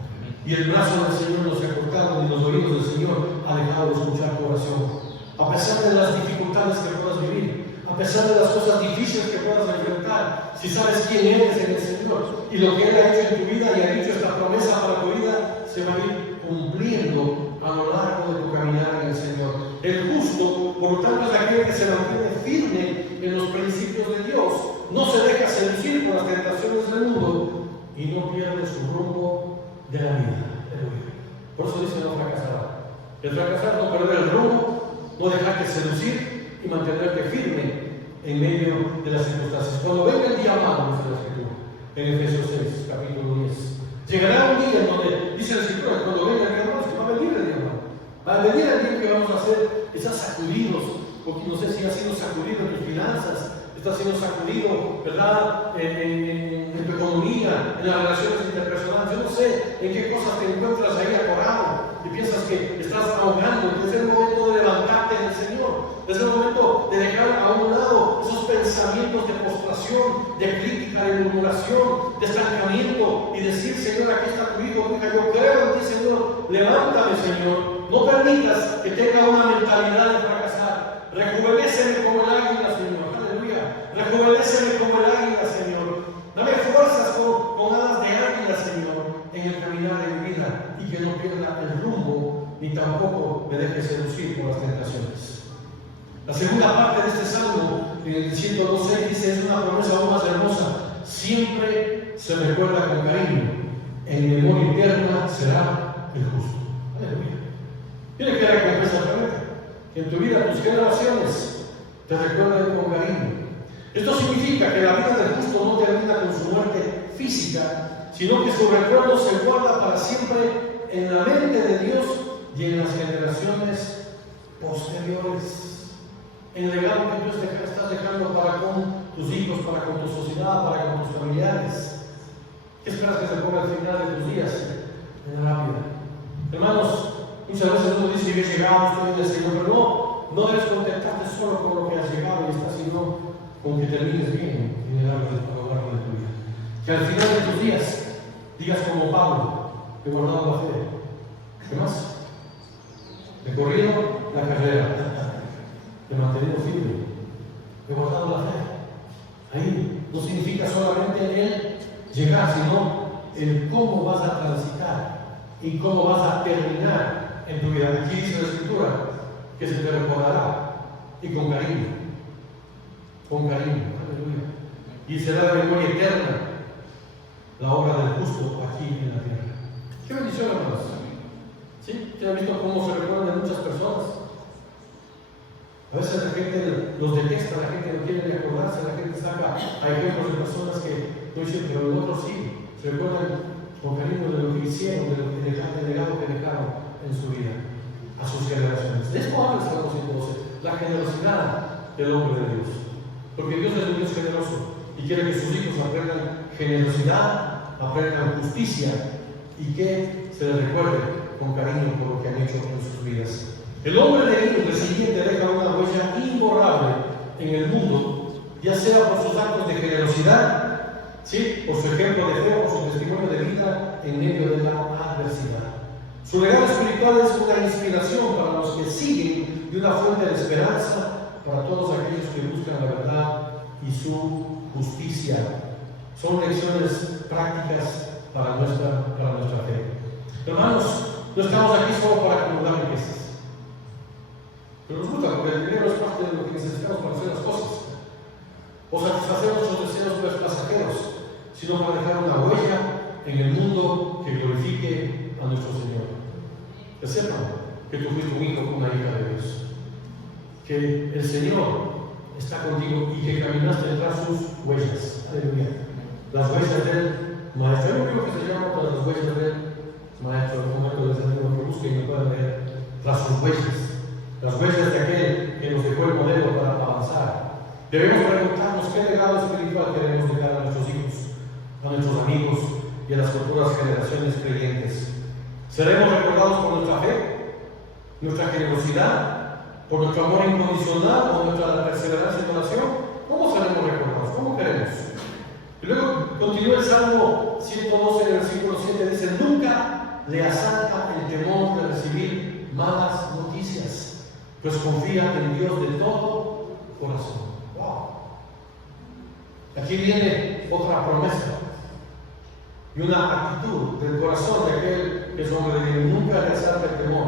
Y el brazo del Señor no se ha cortado, ni los oídos del Señor ha dejado de escuchar tu oración. A pesar de las dificultades que puedas vivir, a pesar de las cosas difíciles que puedas enfrentar, si sabes quién eres en el Señor y lo que Él ha hecho en tu vida y ha dicho esta promesa para tu vida, se va a ir cumpliendo a lo largo de tu caminar en el Señor. El justo, por lo tanto, es aquel que se mantiene firme en los principios de Dios, no se deja seducir por las tentaciones del mundo y no pierde su rumbo de la vida. Por eso dice: no fracasará. El fracasar no perder el rumbo, no dejarte seducir y mantenerte firme en medio de las circunstancias. Cuando venga el día malo, dice la Escritura, en Efesios 6, capítulo 10, llegará un día en donde, dice la Escritura, cuando venga el día malo, es que va a venir el día malo. Va a venir el día que vamos a hacer esas sacudidos, porque no sé si ha sido sacudido en tus finanzas, está siendo sacudido, ¿verdad?, en tu economía, en las relaciones interpersonales. Yo no sé en qué cosas te encuentras ahí atorado y piensas que estás ahogando. Es el momento de levantarte en el Señor. Es el momento de dejar a un lado esos pensamientos de postración, de crítica, de murmuración, de estancamiento y decir: Señor, aquí está tu hijo, tu hija, yo creo en ti, Señor, levántame, Señor. No permitas que tenga una mentalidad de fracasar. Rejuvenéceme como el águila, Señor. Aleluya. Rejuvenéceme como el águila, Señor. Dame fuerzas con alas de águila, Señor, en el caminar de mi vida, y que no pierda el rumbo, ni tampoco me deje seducir por las tentaciones. La segunda parte de este salmo, en el 102.6, dice: es una promesa aún más hermosa. Siempre se recuerda con cariño. En memoria eterna será el justo. Aleluya. Tiene que recompensa tremenda. Que en tu vida tus generaciones te recuerden con cariño. Esto significa que la vida del justo no termina con su muerte física, sino que su recuerdo se guarda para siempre en la mente de Dios y en las generaciones posteriores. El legado que tú estás dejando para con tus hijos, para con tu sociedad, para con tus familiares. ¿Qué esperas que se ponga al final de tus días en la lápida? Hermanos, muchas veces uno dice: yo he llegado, estoy en el Señor, pero no debes contentarte solo con lo que has llegado y estás, sino con que termines bien en el largo de tu vida. Que al final de tus días digas como Pablo: he guardado la fe. ¿Qué más? He corrido la carrera. He mantenido firme. He guardado la fe. Ahí no significa solamente el llegar, sino el cómo vas a transitar y cómo vas a terminar en tu vida. Aquí dice la Escritura que se te recordará, y con cariño. Con cariño. Aleluya. Y será de memoria eterna la obra del justo aquí en la tierra. Qué bendición, hermanos. ¿Sí? ¿Se ha visto cómo se recuerdan de muchas personas? A veces la gente los detesta, la gente no quiere ni acordarse, la gente saca a ejemplos de personas que no hicieron, pero nosotros sí se recuerdan con cariño de lo que hicieron, del legado que dejaron en su vida a sus generaciones. De esto habla el Salmo 112, la generosidad del hombre de Dios. Porque Dios es un Dios generoso y quiere que sus hijos aprendan generosidad, aprendan justicia y que se les recuerde con cariño por lo que han hecho en sus vidas. El hombre de Dios, el siguiente, deja una huella imborrable en el mundo, ya sea por sus actos de generosidad, ¿sí?, por su ejemplo de fe, por su testimonio de vida en medio de la adversidad. Su legado espiritual es una inspiración para los que siguen y una fuente de esperanza para todos aquellos que buscan la verdad y su justicia. Son lecciones prácticas para nuestra fe. Hermanos, no estamos aquí solo para acumular riquezas. Pero nos gusta, porque el dinero es parte de lo que necesitamos para hacer las cosas. O satisfacer nuestros deseos pasajeros, sino para dejar una huella en el mundo que glorifique a nuestro Señor. Que sepan que tú fuiste un hijo, una hija de Dios. Que el Señor está contigo y que caminaste tras sus huellas. Aleluya. Las huellas del Maestro. Yo creo que se llama las huellas del Maestro. En el momento del Señor que busquen y puedan ver tras sus huellas. Las huellas de aquel que nos dejó el modelo para avanzar. Debemos preguntarnos qué legado espiritual queremos dejar a nuestros hijos. a nuestros amigos y a las futuras generaciones creyentes. ¿Seremos recordados por nuestra fe, nuestra generosidad, por nuestro amor incondicional o nuestra perseverancia en oración? ¿Cómo seremos recordados? ¿Cómo queremos? Y luego continúa el Salmo 112 en el versículo 7, dice: nunca le asalta el temor de recibir malas noticias, pues confía en Dios de todo corazón. ¡Wow! Aquí viene otra promesa y una actitud del corazón de aquel que es hombre de Dios. Nunca le asalta el temor.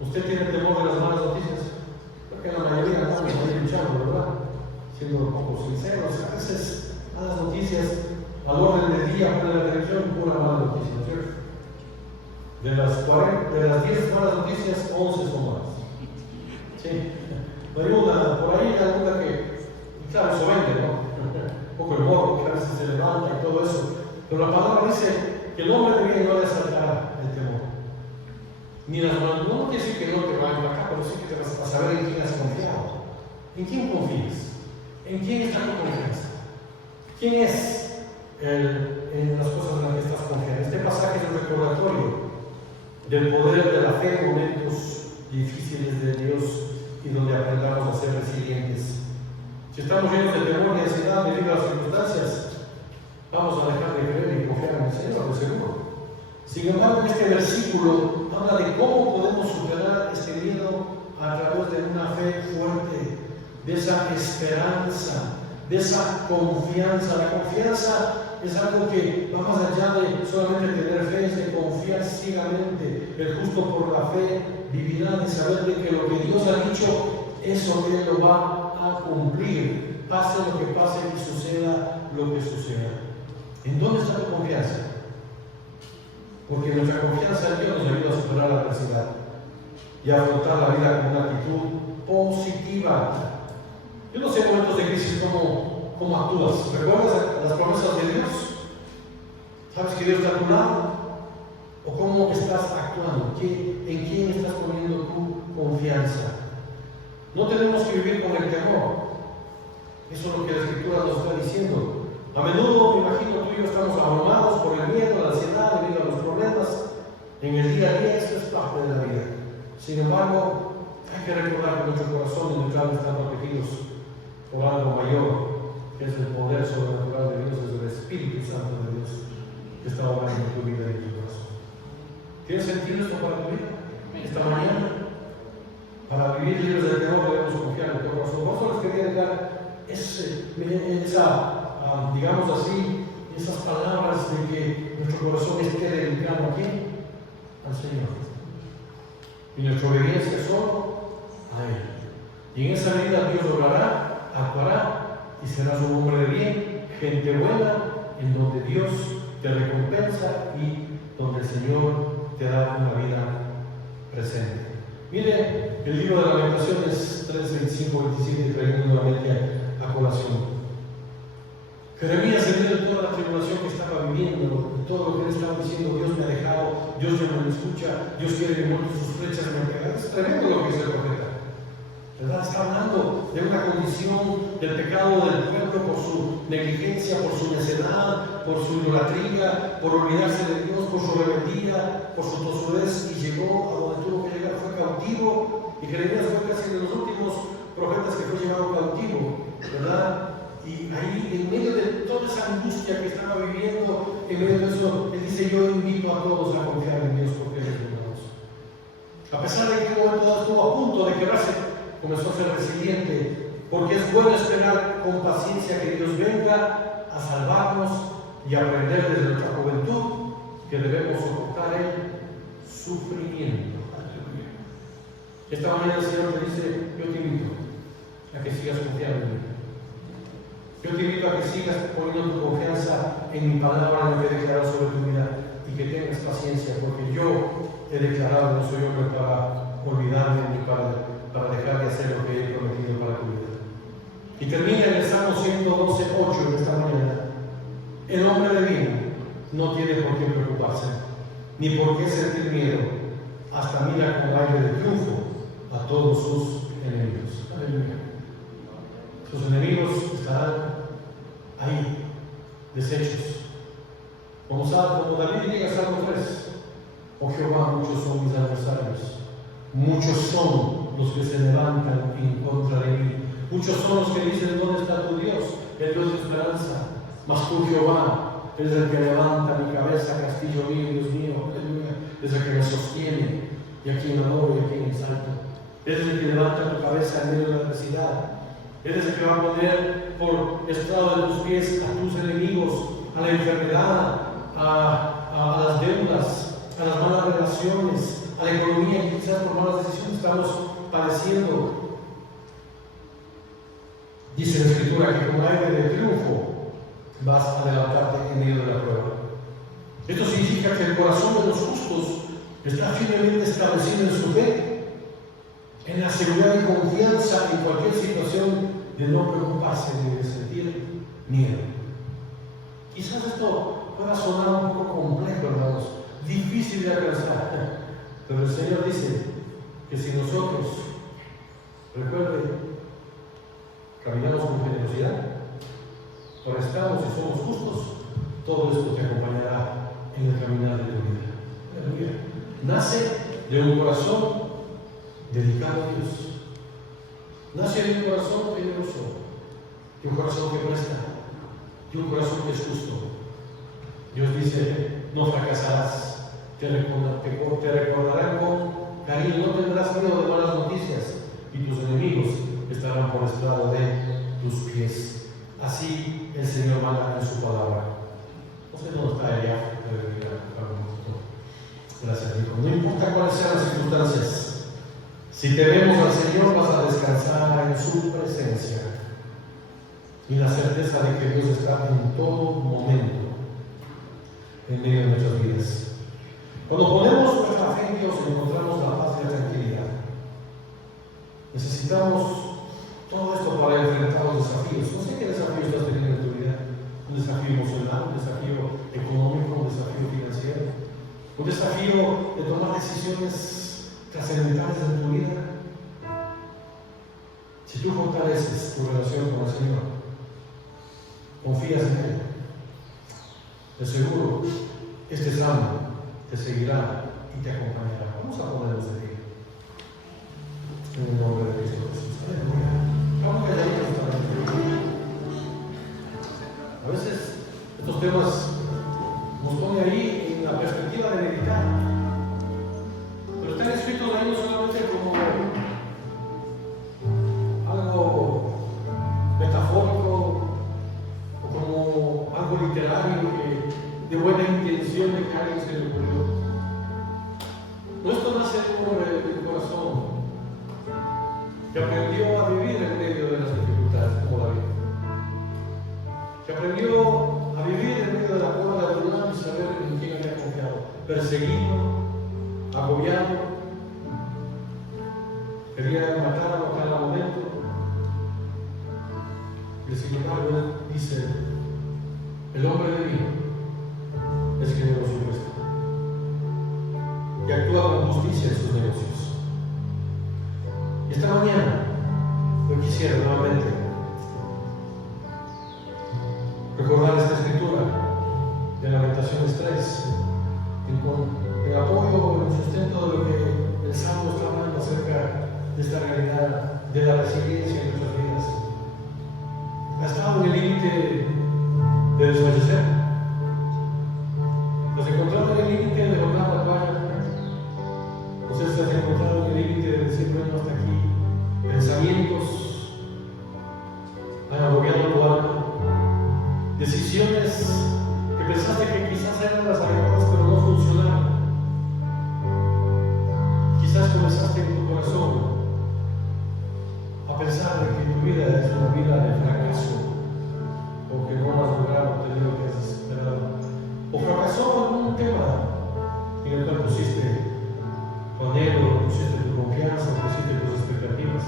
¿Usted tiene temor de las malas noticias? Creo que la mayoría no está luchando, ¿verdad? Siendo un poco sinceros, a veces malas noticias al orden del día por la televisión, pura mala noticia, ¿no es cierto? De las 10 malas noticias, 11 son malas. Sí, hay una, por ahí alguna que, claro, eso vende, ¿no? Un poco el morbo que a veces se levanta y todo eso. Pero la palabra dice que el hombre de bien no le asaltará el temor. Ni las malas, no quiere decir que no te va a acá, pero sí que te vas a saber en quién has confiado. ¿En quién confías? ¿En quién está tu confianza? ¿Quién es en las cosas en las que estás confiando? Este pasaje es un recordatorio del poder de la fe en momentos difíciles de Dios y donde aprendamos a ser resilientes. Si estamos llenos de temor y ansiedad debido a las circunstancias, vamos a dejar de creer y confiar en el Señor, de seguro. Sin embargo, este versículo habla de cómo podemos superar este miedo a través de una fe fuerte, de esa esperanza, de esa confianza. La confianza es algo que va más allá de solamente tener fe, es de confiar ciegamente. El justo por la fe vivirá, de saber de que lo que Dios ha dicho, eso Él lo va a cumplir, pase lo que pase y suceda lo que suceda. ¿En dónde está tu confianza? Porque nuestra confianza en Dios nos ayuda a superar la adversidad y a afrontar la vida con una actitud positiva. Yo no sé en momentos de crisis cómo actúas. ¿Recuerdas las promesas de Dios? ¿Sabes que Dios está a tu lado? ¿O cómo estás actuando? ¿En quién estás poniendo tu confianza? No tenemos que vivir con el temor. Eso es lo que la Escritura nos está diciendo. A menudo, me imagino, tú y yo estamos abrumados por el miedo, la ansiedad, debido a los problemas. En el día a día eso es parte de la vida. Sin embargo, hay que recordar que nuestro corazón y nuestra alma están protegidos por algo mayor, que es el poder sobrenatural de Dios, es el Espíritu Santo de Dios que está obrando en tu vida y en tu corazón. ¿Tienes sentido esto para tu vida? Esta mañana, para vivir libres del temor debemos confiar en tu corazón. Por eso les quería dejar digamos así, esas palabras de que nuestro corazón esté dedicado ¿a quién? Al Señor. Y nuestra obediencia solo a Él. Y en esa medida Dios obrará, actuará y serás un hombre de bien, gente buena, en donde Dios te recompensa y donde el Señor te da una vida presente. Mire el libro de Lamentaciones 3, 25, 27, trayendo nuevamente a colación. Jeremías, en medio de toda la tribulación que estaba viviendo, de todo lo que él estaba diciendo: Dios me ha dejado, Dios ya no me escucha, Dios quiere que muertos sus flechas me pegan. Es tremendo lo que dice el profeta, ¿verdad? Está hablando de una condición del pecado del pueblo por su negligencia, por su necedad, por su idolatría, por olvidarse de Dios, por su rebeldía, por su tosudez, y llegó a donde tuvo que llegar, fue cautivo. Y Jeremías fue casi de los últimos profetas que fue llevado cautivo, ¿verdad? Y ahí, en medio de toda esa angustia que estaba viviendo, en medio de eso, él dice: yo invito a todos a confiar en Dios porque Él es bondadoso. A pesar de que en un momento estuvo a punto de quebrarse, comenzó a ser resiliente, porque es bueno esperar con paciencia que Dios venga a salvarnos y aprender desde nuestra juventud que debemos soportar el sufrimiento. Esta mañana el Señor te dice: yo te invito a que sigas confiando en mí. Yo te invito a que sigas poniendo tu confianza en mi palabra, en lo que he declarado sobre tu vida, y que tengas paciencia, porque yo he declarado, no soy hombre para olvidarme ni para dejar de hacer lo que he prometido para tu vida. Y termina en el Salmo 112, 8 de esta mañana: el hombre de bien no tiene por qué preocuparse, ni por qué sentir miedo, hasta mira con aire de triunfo a todos sus enemigos. Aleluya. Sus enemigos estarán ahí, deshechos, Como David diga Salmo 3, oh Jehová, muchos son mis adversarios, muchos son los que se levantan en contra de mí, muchos son los que dicen, ¿dónde está tu Dios? El Dios de esperanza. Mas tú, Jehová, eres el que levanta mi cabeza, castillo mío, Dios mío, aleluya, eres el que me sostiene, y a quien adoro y a quien exalto. Eres el que levanta tu cabeza en medio de la adversidad. Eres el que va a poner por estrado de tus pies a tus enemigos, a la enfermedad, a las deudas, a las malas relaciones, a la economía que quizás por malas decisiones estamos padeciendo. Dice la Escritura que con aire de triunfo vas a levantarte en medio de la prueba. Esto significa que el corazón de los justos está firmemente establecido en su fe, en la seguridad y confianza en cualquier situación, de no preocuparse ni de sentir miedo. Quizás esto pueda sonar un poco complejo, hermanos, difícil de alcanzar, pero el Señor dice que si nosotros, recuerden, caminamos con generosidad, prestamos y somos justos, todo esto te acompañará en el caminar de tu vida. Aleluya. Nace de un corazón dedicado a Dios. Nace de un corazón generoso, de un corazón que presta, de un corazón que es justo. Dios dice, no fracasarás, te recordarán con cariño, no tendrás miedo de malas noticias, y tus enemigos estarán por estrado de tus pies. Así el Señor manda en su palabra. No sé dónde está ella, gracias, hijo. No importa cuáles sean las circunstancias, si tememos al Señor, vas a descansar en su presencia y la certeza de que Dios está en todo momento en medio de nuestras vidas. Cuando ponemos nuestra fe en Dios, encontramos la paz y la tranquilidad. Necesitamos todo esto para enfrentar los desafíos. No sé qué desafío estás teniendo en tu vida. Un desafío emocional, un desafío económico, un desafío financiero, un desafío de tomar decisiones trascendentales en tu vida. Si tú fortaleces tu relación con el Señor, confías en Él, de seguro este salmo te seguirá y te acompañará. Vamos a ponernos de pie en el nombre de Cristo Jesús. Aleluya. Vamos a a veces estos temas nos ponen ahí en la perspectiva de meditar. Pero están escritos ahí no solamente como algo metafórico o como algo literario de buena intención de que a alguien se le ocurrió. No, esto nace de un hombre del corazón que aprendió a vivir en medio de las dificultades como David, que aprendió a vivir en medio de la prueba de la verdad y saber en quién había confiado, perseguido, agobiado, quería matarlo a cada momento, y sin embargo él dice, el hombre de mí es generoso y presta, y actúa con justicia en sus negocios. Y esta mañana yo quisiera nuevamente recordar esta escritura de Lamentaciones 3 en apoyo, en sustento de lo que el Salmo está hablando acerca de esta realidad de la resiliencia en nuestras vidas. Ha estado en el límite de desfallecer. Nos encontramos en el límite de botar la toalla. No sé si te has encontrado en el límite de decir, bueno, hasta aquí. Pensamientos han agobiado tu alma. Decisiones que pensaste que quizás eran las adecuadas, pero no funcionaron. Quizás comenzaste en tu corazón a pensar de que tu vida es una vida de fracaso, o que no has logrado tener lo que has esperado, o fracasó en algún tema en el cual pusiste tu anhelo, pusiste tu confianza, pusiste tus expectativas.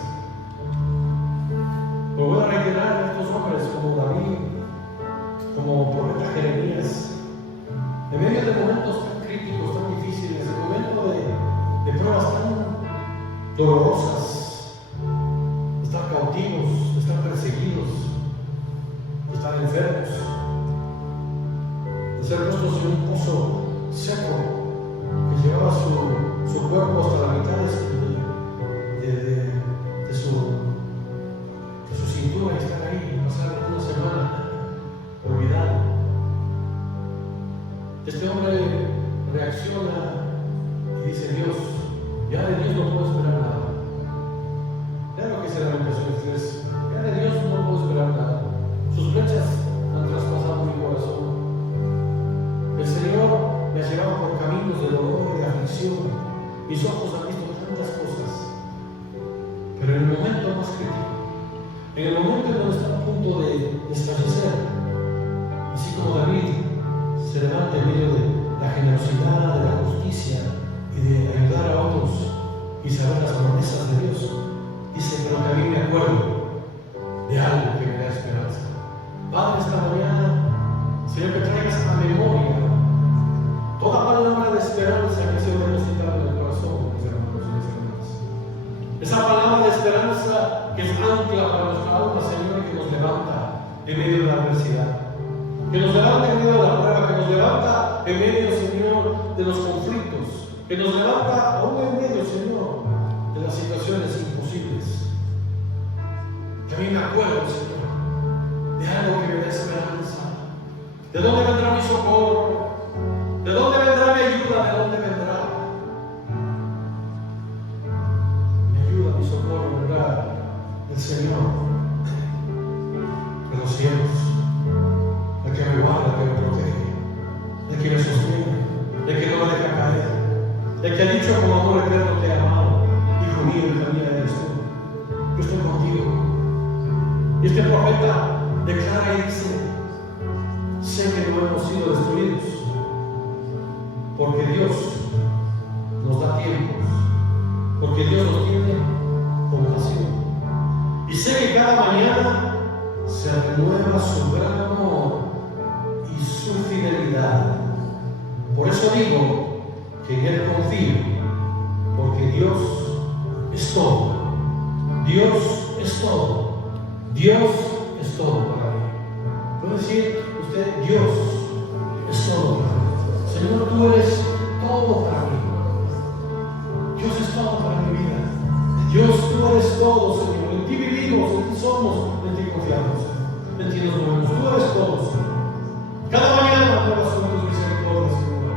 Me voy a reiterar a estos hombres como David, como profeta Jeremías, en medio de momentos tan críticos, tan difíciles, en momentos de pruebas tan dolorosas, de estar cautivos, de estar perseguidos, de estar enfermos, de ser puestos en un pozo seco que llevaba su cuerpo hasta la mitad de su cintura y estar ahí, pasar una semana olvidado. Este hombre reacciona y dice: Dios, ya de Dios no puedo esperar nada. Ya lo que dice Lamentaciones 3, ya de Dios no puedo esperar nada. Sus flechas han traspasado mi corazón. El Señor me ha llevado por caminos de dolor y de aflicción. Mis ojos han visto tantas cosas. Pero en el momento más crítico, en el momento en donde está a punto de desfallecer, así como David se levanta en medio de la generosidad, de la justicia y de ayudar a otros y saber las promesas de Dios, dice: pero también me acuerdo de algo que me da esperanza. Padre, esta mañana, Señor, que traigas a memoria toda palabra de esperanza que se ha depositado en el corazón, mis hermanos y mis hermanas. Esa palabra de esperanza que es ancla para nuestra alma, Señor, y que nos levanta en medio de la adversidad, que nos levanta en medio de la prueba, que nos levanta en medio, Señor, de los conflictos, que nos levanta aún en medio, Señor, de las situaciones imposibles. También me acuerdo, Señor, de algo que me da esperanza. ¿De dónde vendrá mi socorro? ¿De dónde vendrá mi ayuda? ¿De dónde vendrá? Mi ayuda, mi socorro vendrá del Señor, de los cielos, el que me guarda, el que me protege, el que me sostiene, el que no me deja caer, el que ha dicho: como amor eterno te he amado, hijo mío, hija mía eres tú. Yo estoy contigo. Y este profeta declara y dice: sé que no hemos sido destruidos, porque Dios nos da tiempos, porque Dios nos tiene compasión. Y sé que cada mañana se renueva su gran amor y su fidelidad. Por eso digo que en Él confío, porque Dios es todo. Dios es todo. Dios es todo para mí. ¿Puede decir usted: Dios es todo para mí? Señor, tú eres todo para mí. Dios es todo para mi vida. Dios, tú eres todo, Señor. En ti vivimos, en ti somos, en ti confiamos, en ti nos movemos. Tú eres todo, Señor. Cada mañana nuevas son tus misericordias, Señor.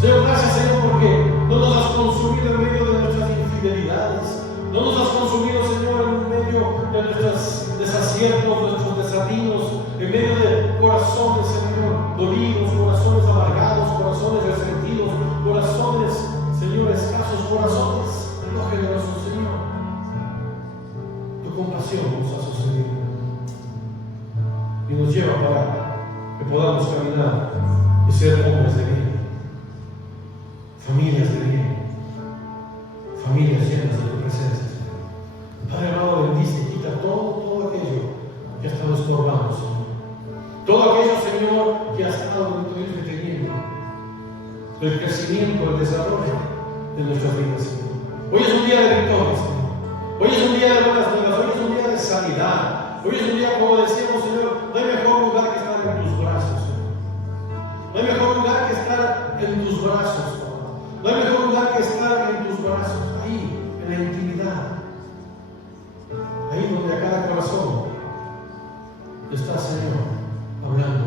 Señor, gracias, Señor, porque no nos has consumido en medio de nuestras infidelidades. No nos has consumido, Señor, en medio de nuestros desaciertos, nuestros desatinos, en medio de corazones, Señor, dolidos, corazones amargados, corazones resentidos, corazones, Señor, escasos, corazones no generosos, Señor. Tu compasión nos ha sostenido y nos lleva para que podamos caminar y ser hombres de bien, familias de bien, familias llenas de tu presencia. Padre amado, bendice y quita todo aquello que ha estado estorbando, Señor. Todo aquello, Señor, que ha estado deteniendo el crecimiento, el desarrollo de nuestras vidas, Señor. Hoy es un día de victoria, Señor. Hoy es un día de buenas nuevas. Hoy es un día de sanidad. Hoy es un día, como decíamos, Señor, no hay mejor lugar que estar en tus brazos, Señor. No hay mejor lugar que estar en tus brazos, Señor. No hay mejor lugar que estar en tus brazos, ahí, en la intimidad. Ahí donde a cada corazón está, Señor, hablando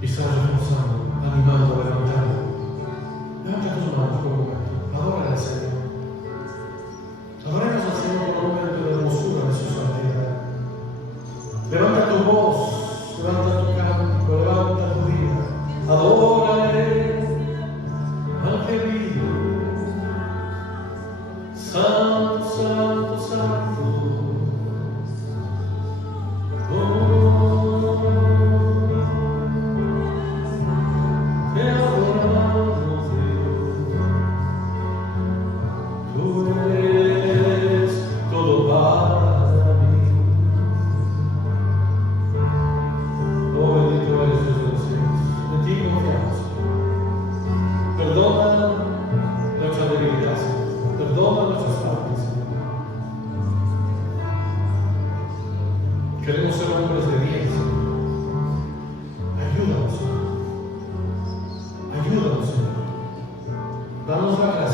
y está reforzando, animando, levantando. Levanta tus manos por un momento. Adora al Señor. Adoremos al Señor por un momento de hermosura de su santidad. Levanta tu voz, levanta tu canto, levanta tu vida. Adórale al que vive. Santo, santo, santo. Te adoramos, Dios. Tú eres todo para mí. Oh, bendito eres Dios de los cielos. En ti confiamos. Perdona nuestra debilidad, perdona nuestras faltas. Queremos ser hombres de bien, Señor. Ayúdanos, Señor. para